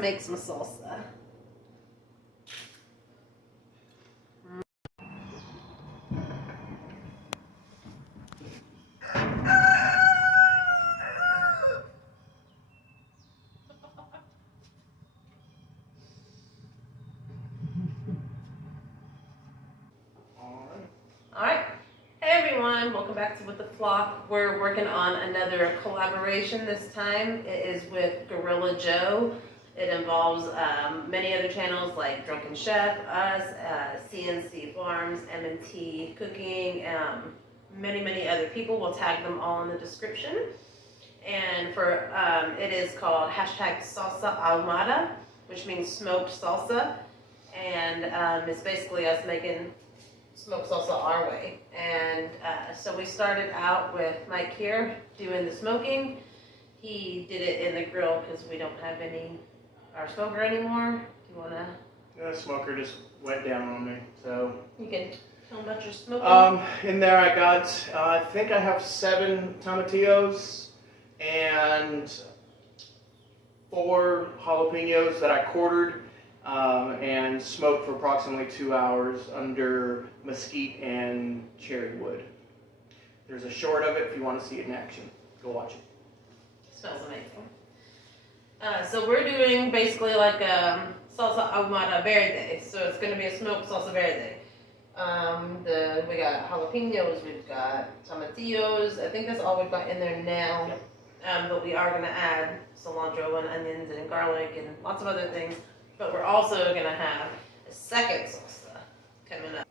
make some salsa. Alright, hey everyone, welcome back to With the Flock. We're working on another collaboration this time. It is with Gorilla Joe. It involves many other channels like Drunken Chef, us, CNC Farms, M&T Cooking, many other people. We'll tag them all in the description. And for it is called #Salsa Ahumada, which means smoked salsa. And it's basically us making smoked salsa our way. And so we started out with Mike here doing the smoking. He did it in the grill because we don't have our smoker anymore. Do you want to? The smoker just went down on me, so. You can tell them about your smoking. In there I got, I think I have 7 tomatillos and 4 jalapenos that I quartered. And smoked for approximately 2 hours under mesquite and cherry wood. There's a short of it if you want to see it in action. Go watch it. It smells amazing. So we're doing basically like salsa ahumada verde. So it's going to be a smoked salsa verde. We got jalapenos, we've got tomatillos. I think that's all we've got in there now. Yep. But we are going to add cilantro and onions and garlic and lots of other things. But we're also going to have a second salsa coming up.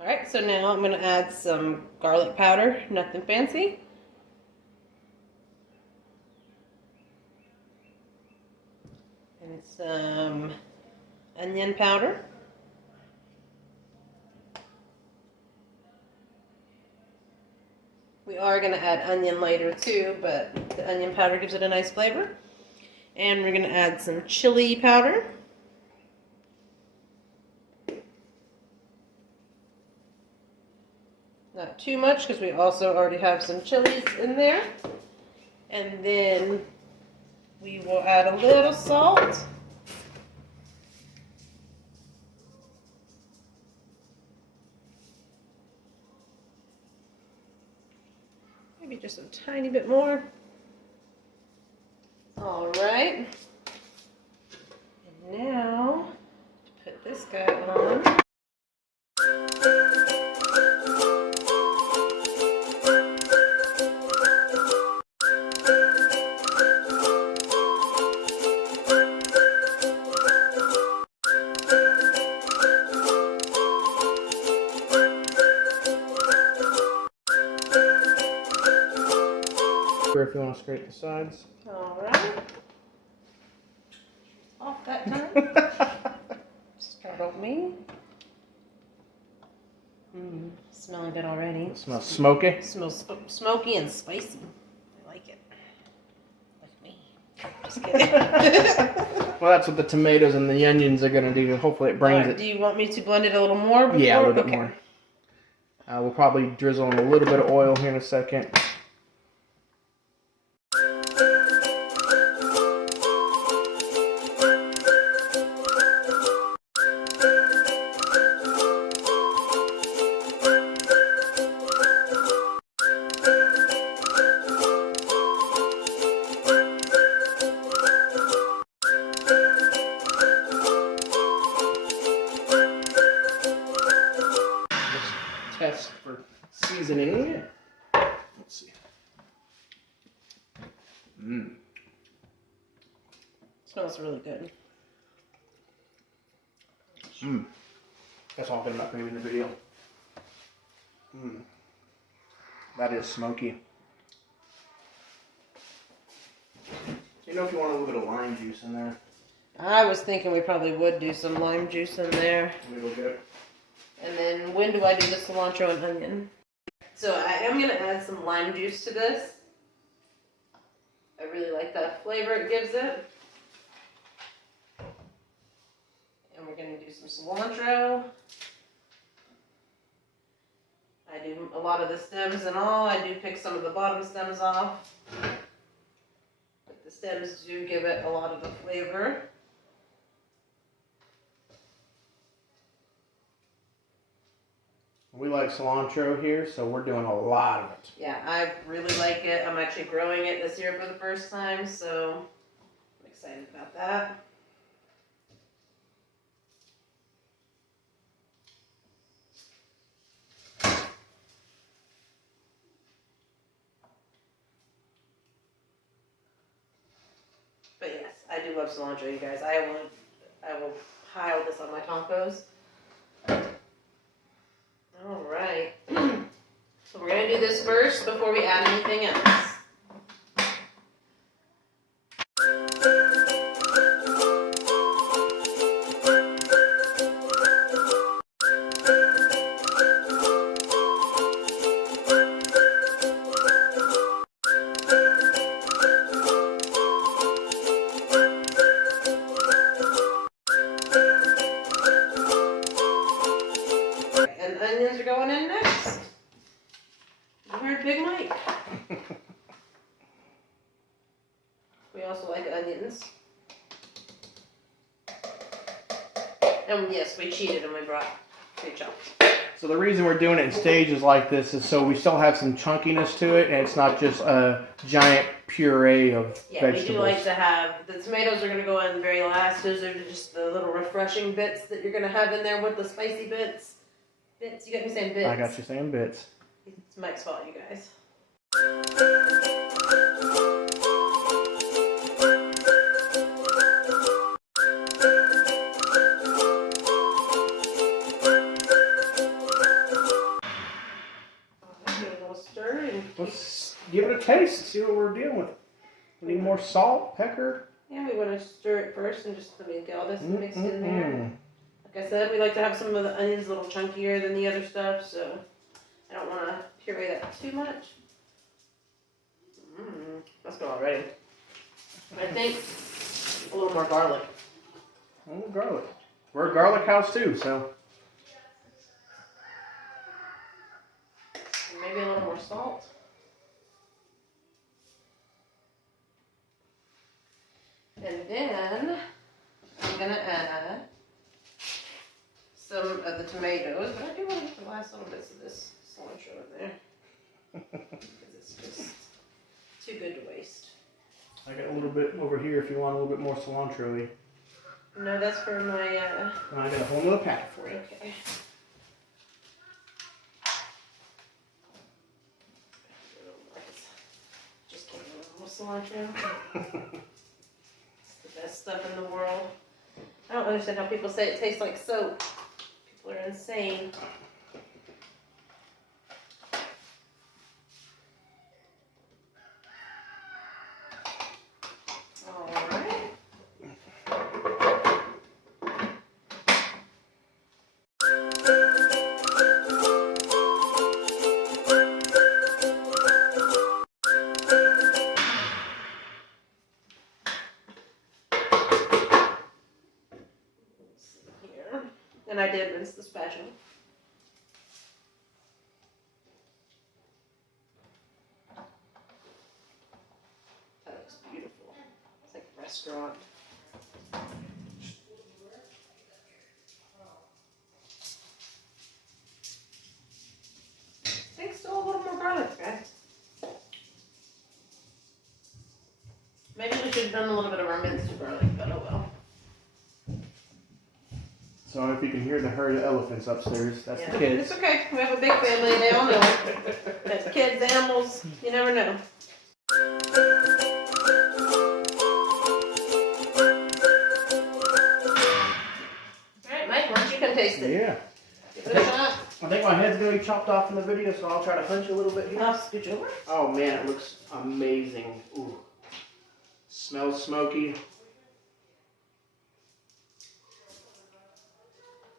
Alright, so now I'm going to add some garlic powder, nothing fancy. And some onion powder. We are going to add onion later too, but the onion powder gives it a nice flavor. And we're going to add some chili powder. Not too much because we also already have some chilies in there. And then we will add a little salt. Maybe just a tiny bit more. Alright, and now, put this guy on. If you want to scrape the sides. Alright. Off that time. Start on me. Smelling good already. It smells smoky. It smells smoky and spicy. I like it. Like me. Just kidding. Well, that's what the tomatoes and the onions are going to do. Hopefully it brings it. Do you want me to blend it a little more before? Yeah, a little bit more. We'll probably drizzle in a little bit of oil here in a second. Test for seasoning. Let's see. Smells really good. That's all good about cream in the video. That is smoky. You know, if you want a little bit of lime juice in there. I was thinking we probably would do some lime juice in there. A little bit. And then when do I do the cilantro and onion? So I am going to add some lime juice to this. I really like that flavor it gives it. And we're going to do some cilantro. I do a lot of the stems and all. I do pick some of the bottom stems off. Put this stems do give it a lot of the flavor. We like cilantro here, so we're doing a lot of it. Yeah, I really like it. I'm actually growing it this year for the first time, so I'm excited about that. But yes, I do love cilantro, you guys. I will pile this on my tacos. All right. So we're gonna do this first before we add anything else. And onions are going in next. You heard Big Mike. We also like onions. And yes, we cheated and we brought pre-chopped. So the reason we're doing it in stages like this is so we still have some chunkiness to it, and it's not just a giant puree of vegetables. We do like to have, the tomatoes are going to go in very last. Those are just the little refreshing bits that you're going to have in there with the spicy bits. Bits, you got me saying bits. I got you saying bits. It's Mike's fault, you guys. Give it a little stir and Let's give it a taste, see what we're dealing with. We need more salt, pepper. yeah, we want to stir it first and just get all this mixed in there. Like I said, we like to have some of the onions a little chunkier than the other stuff, so I don't want to puree that too much. That's good already. I think a little more garlic. Oh, garlic. We're a garlic house too, so. And maybe a little more salt. And then I'm going to add some of the tomatoes, but I do want to get the last little bits of this cilantro in there. Because it's just too good to waste. I got a little bit over here if you want a little bit more cilantro-y. No, that's for my, And I got a whole nother packet for you. okay. Just give it a little cilantro. It's the best stuff in the world. I don't understand how people say it tastes like soap. People are insane. Alright. Here. And I did rinse the spatula. That looks beautiful. It's like a restaurant. I think still a little more garlic, guys. Maybe we should have done a little bit of our minced garlic, but oh well. So if you can hear the herd of elephants upstairs, that's the kids. It's okay. We have a big family. They all know it. That's kids, animals. You never know. All right, Mike, why don't you come taste it? Yeah. Give it a shot. I think my head's going to be chopped off in the video, so I'll try to hunch a little bit here. I'll scooch over. Oh man, it looks amazing. Ooh. Smells smoky.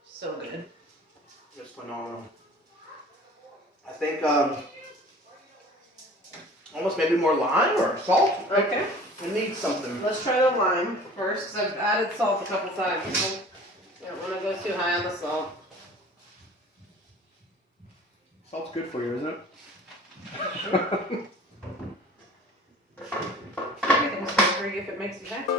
So good. Just phenomenal. I think almost maybe more lime or salt. Okay. It needs something. Let's try the lime first, because I've added salt a couple times. So you don't want to go too high on the salt. Salt's good for you, isn't it? Everything's good for peppery if it makes you happy.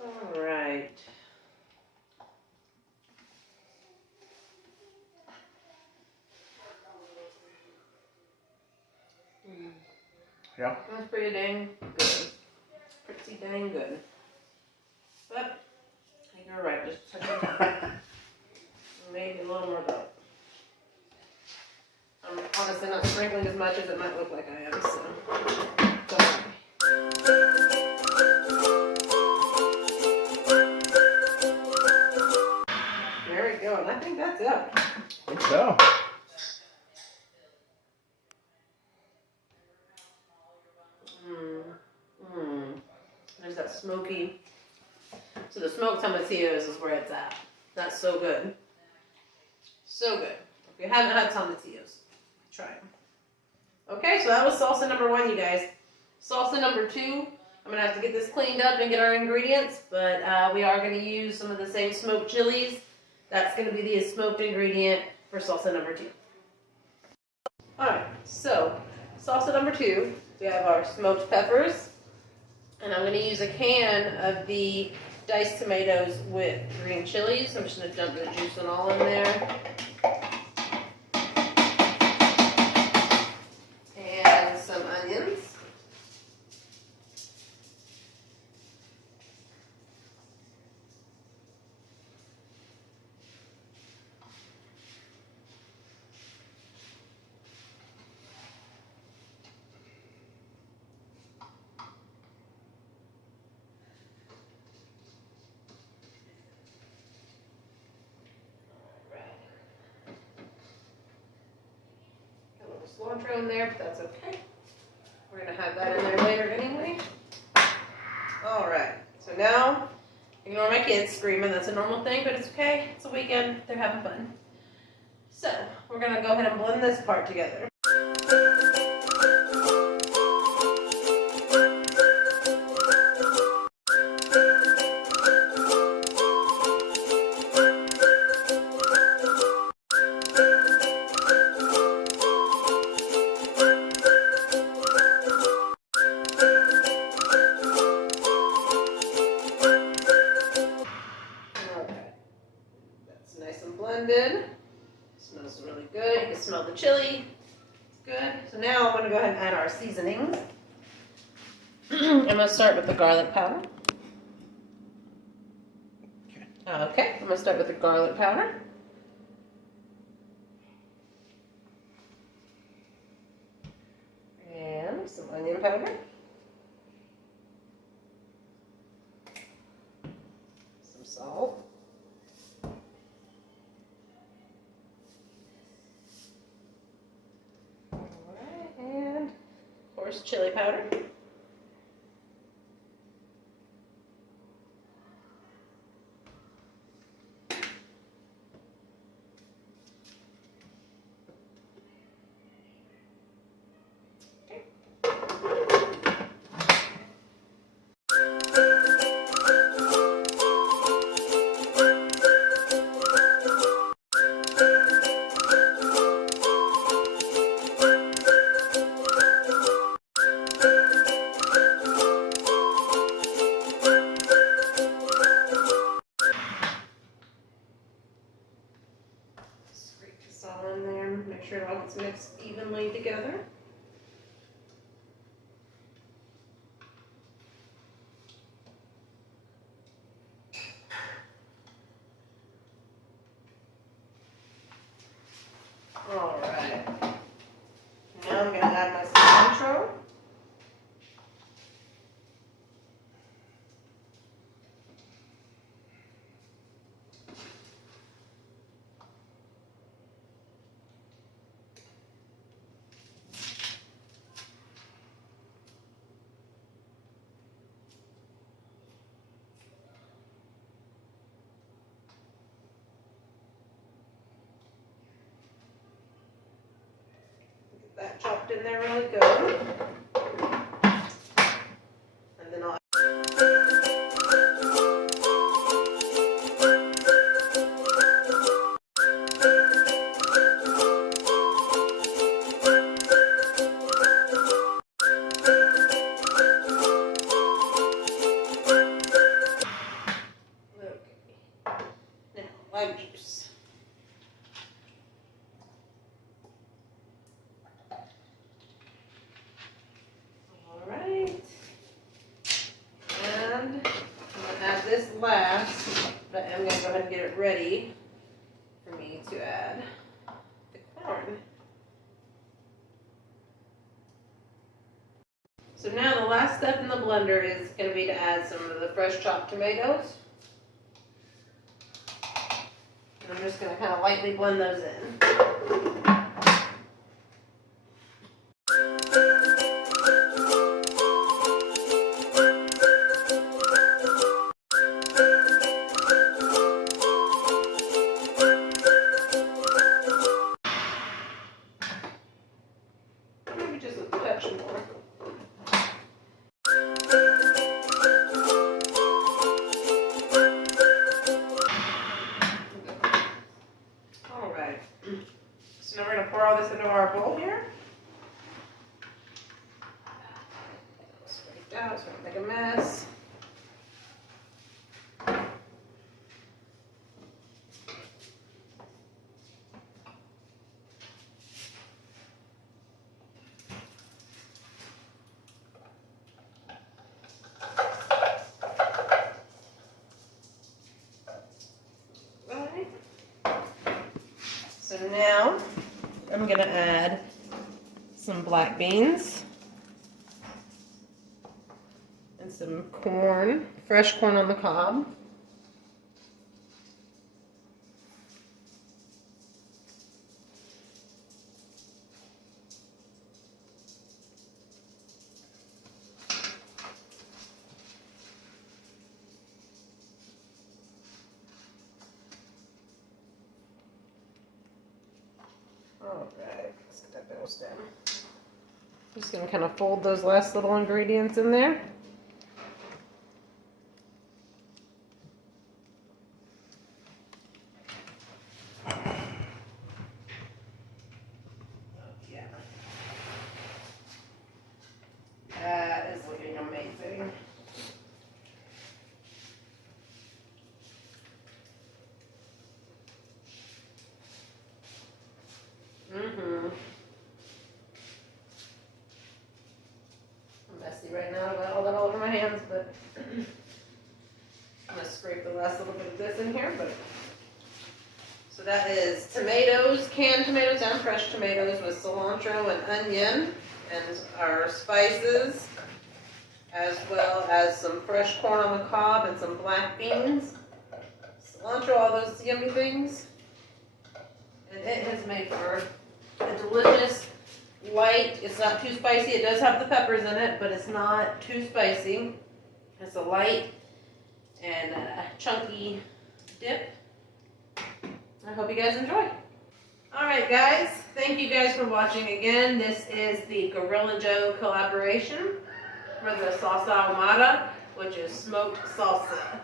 All right. Yeah. That's pretty dang good. Pretty dang good. But I think you're right, just a touch. Maybe a little more though. I'm honestly not sprinkling as much as it might look like I am, so don't worry. There we go, and I think that's it. I think so. There's that smoky. So the smoked tomatillos is where it's at. That's so good. So good. If you haven't had tomatillos, try them. Okay, so that was salsa number 1, you guys. Salsa number 2, I'm going to have to get this cleaned up and get our ingredients, but we are going to use some of the same smoked chilies. That's going to be the smoked ingredient for salsa number 2. Alright, so salsa number 2, we have our smoked peppers, and I'm going to use a can of the diced tomatoes with green chilies. I'm just going to dump the juice and all in there. And some onions. Cilantro in there, but that's okay. We're going to have that in there later anyway. Alright, so now, ignore my kids screaming. That's a normal thing, but it's okay. It's a weekend. They're having fun. So, we're going to go ahead and blend this part together. Blended. Smells really good. You can smell the chili. It's good. So now I'm going to go ahead and add our seasonings. I'm going to start with the garlic powder. Okay, I'm going to start with the garlic powder. And some onion powder. Some salt. Chili powder. Make sure it all gets mixed evenly together. All right. Now I'm going to add my cilantro. That chopped in there really good. And then I'll last, but I'm gonna go ahead and get it ready for me to add the corn. So now the last step in the blender is gonna be to add some of the fresh chopped tomatoes. And I'm just gonna kind of lightly blend those in. Maybe just a touch more. All right. So now we're gonna pour all this into our bowl here. Scraped out, so I don't make a mess. So now I'm gonna add some black beans and some corn, fresh corn on the cob. Alright, let's get that those down. I'm just going to kind of fold those last little ingredients in there. Yeah. That is looking amazing. I'm messy right now. I got all that all over my hands, but I'm gonna scrape the last little bit of this in here. But so that is tomatoes, canned tomatoes and fresh tomatoes with cilantro and onion, and our spices, as well as some fresh corn on the cob and some black beans, cilantro, all those yummy things. And it has made for a delicious, light, it's not too spicy. It does have the peppers in it, but it's not too spicy. It's a light and chunky dip. I hope you guys enjoy. Alright guys, thank you guys for watching again. This is the Gorilla Joe collaboration for the salsa ahumada, which is smoked salsa.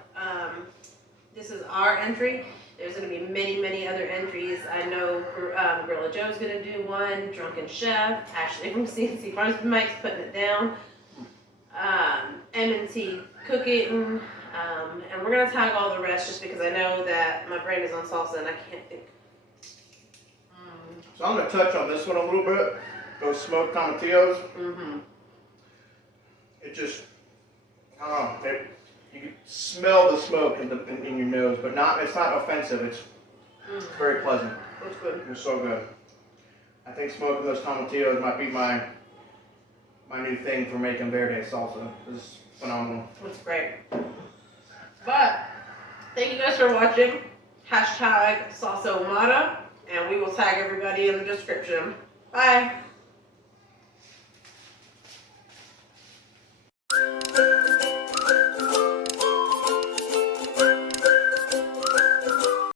This is our entry. There's going to be many, many other entries. I know Gorilla Joe's going to do one, Drunken Chef, Ashley from CNC Farms Mike's putting it down, M&T Cooking, and we're going to tag all the rest just because I know that my brain is on salsa and I can't think. So I'm going to touch on this one a little bit, those smoked tomatillos. It just, I don't know, you can smell the smoke in your nose, but it's not offensive. It's very pleasant. It's good. It's so good. I think smoking those tomatillos might be my new thing for making Verde salsa. It's phenomenal. It's great. But thank you guys for watching. #salsa ahumada, and we will tag everybody in the description. Bye.